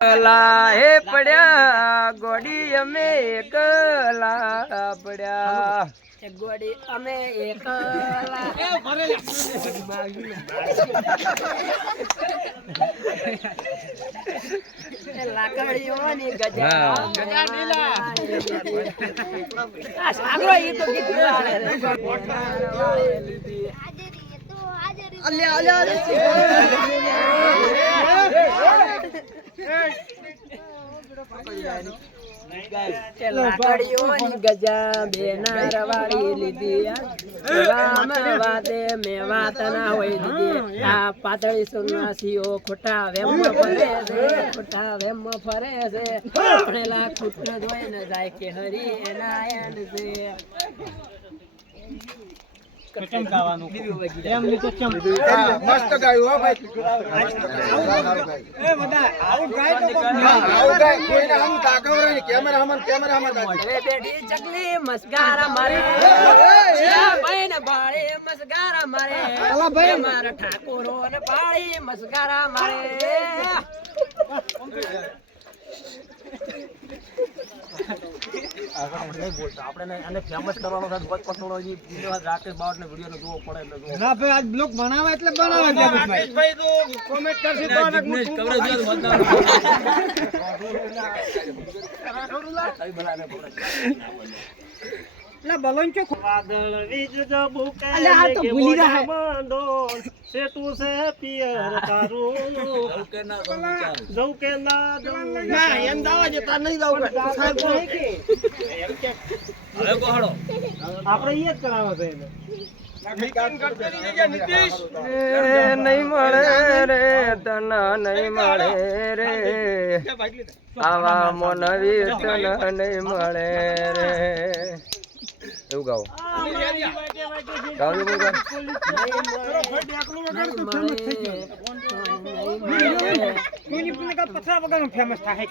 એકલા હે પડ્યા ગોડી અમે એકલા પડ્યા ગોડી અમે એકલા લાકડીઓની ગજા સાગરો ઈ તો ગીત લાકડીઓની ગજા બેના રવાડી લીધી વાદે મેં વાત ના હોય દીધી આ પાતળી સોનાસીઓ ખોટા વેમ ફરે છે ખોટા વેમ ફરે છે ભણેલા ખોટ જોઈ ન જાય કે હરી એનાયન છે ચમ ગાવાનું એમ ની તો ચમ મસ્ત ગાયું હો ભાઈ એ બધા આવું ગાય તો આવું ગાય કોઈને આમ તાકવરે ને કેમેરામાં એ બેડી ચકલી મસ્કારા મારે ભાઈ ને બાળે મસ્કારા મારે અલા ભાઈ મારા ઠાકોરો ને બાળી મસ્કારા મારે આપણે આને ફેમસ કરવાનો છે બસ પટોળો જી વિડિયો રાકેશ બાવટ ને વિડિયો ને જોવો પડે એટલે જોવો ના ભાઈ આજ બ્લોગ બનાવે એટલે બનાવે ભાઈ તો કોમેન્ટ કરશે તો અને કવરેજ લા બલોન કે વાદળ વીજ જબુકે અલા આ તો ભૂલી રહ્યા બંડો સે તું સે પિયર તારું જઉ કે ના એમ દાવા જે તાર નહીં દાવ સાહેબ કે એમ કે હવે કોહડો આપણે ઈ જ કરાવો છે એને નહીં મળે રે તના નહીં મળે રે આવા મોનવી તના નહીં મળે રે એવું ગાઓ ફેમસ થાય